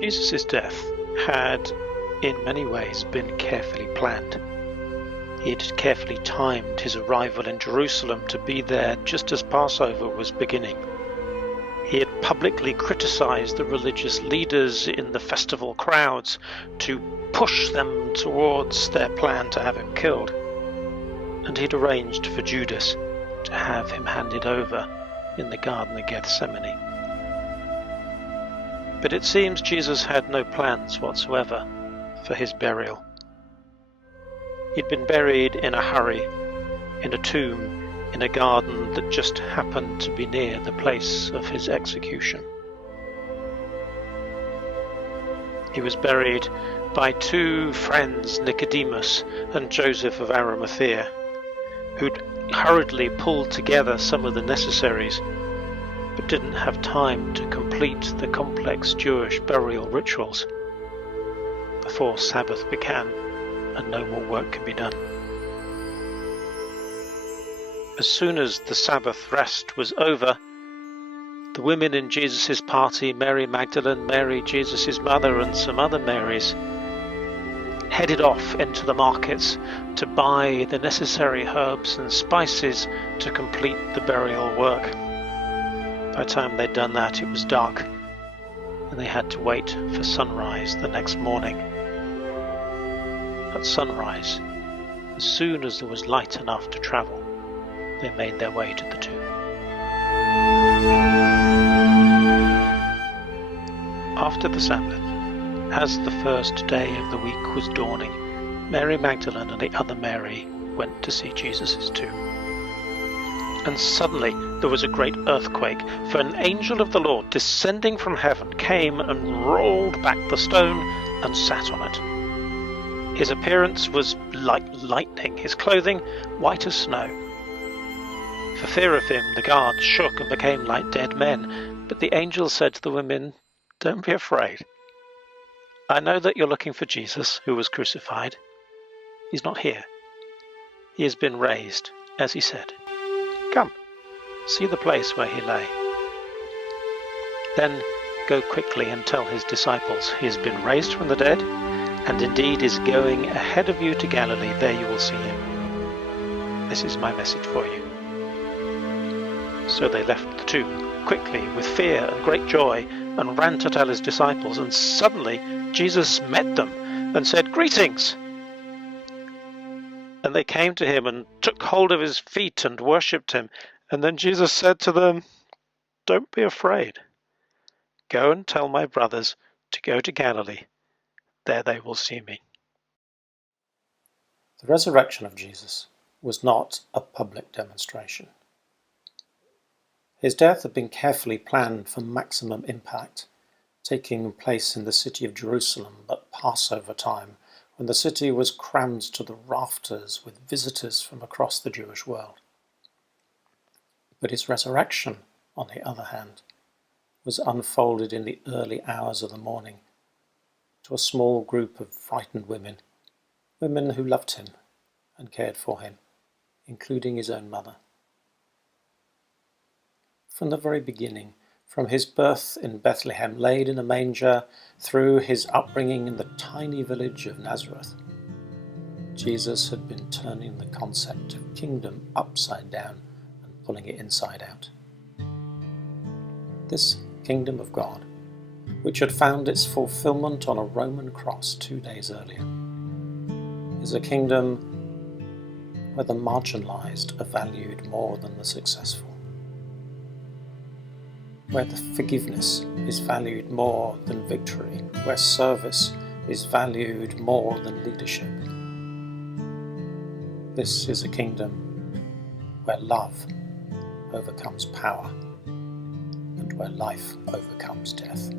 Jesus' death had, in many ways, been carefully planned. He had carefully timed his arrival in Jerusalem to be there just as Passover was beginning. He had publicly criticized the religious leaders in the festival crowds to push them towards their plan to have him killed. And he'd arranged for Judas to have him handed over in the Garden of Gethsemane. But it seems Jesus had no plans whatsoever for his burial. He'd been buried in a hurry, in a tomb, in a garden that just happened to be near the place of his execution. He was buried by two friends, Nicodemus and Joseph of Arimathea, who'd hurriedly pulled together some of the necessaries, but didn't have time to complete the complex Jewish burial rituals before Sabbath began and no more work could be done. As soon as the Sabbath rest was over, the women in Jesus' party, Mary Magdalene, Mary, Jesus' mother, and some other Marys, headed off into the markets to buy the necessary herbs and spices to complete the burial work. By the time they'd done that, it was dark, and they had to wait for sunrise the next morning. At sunrise, as soon as there was light enough to travel, they made their way to the tomb. After the Sabbath, as the first day of the week was dawning, Mary Magdalene and the other Mary went to see Jesus' tomb. And suddenly there was a great earthquake, for an angel of the Lord descending from heaven came and rolled back the stone and sat on it. His appearance was like lightning, his clothing white as snow. For fear of him, the guards shook and became like dead men. But the angel said to the women, "Don't be afraid. I know that you're looking for Jesus, who was crucified. He's not here. He has been raised, as he said. Come, see the place where he lay. Then go quickly and tell his disciples he has been raised from the dead, and indeed is going ahead of you to Galilee. There you will see him. This is my message for you." So they left the tomb quickly with fear and great joy and ran to tell his disciples, and suddenly Jesus met them and said, "Greetings!" And they came to him and took hold of his feet and worshipped him. And then Jesus said to them, "Don't be afraid. Go and tell my brothers to go to Galilee. There they will see me." The resurrection of Jesus was not a public demonstration. His death had been carefully planned for maximum impact, taking place in the city of Jerusalem at Passover time, when the city was crammed to the rafters with visitors from across the Jewish world. But his resurrection, on the other hand, was unfolded in the early hours of the morning to a small group of frightened women who loved him and cared for him, including his own mother. From the very beginning, from his birth in Bethlehem, laid in a manger, through his upbringing in the tiny village of Nazareth, Jesus had been turning the concept of kingdom upside down and pulling it inside out. This kingdom of God, which had found its fulfillment on a Roman cross 2 days earlier, is a kingdom where the marginalized are valued more than the successful, where the forgiveness is valued more than victory, where service is valued more than leadership. This is a kingdom where love overcomes power and where life overcomes death.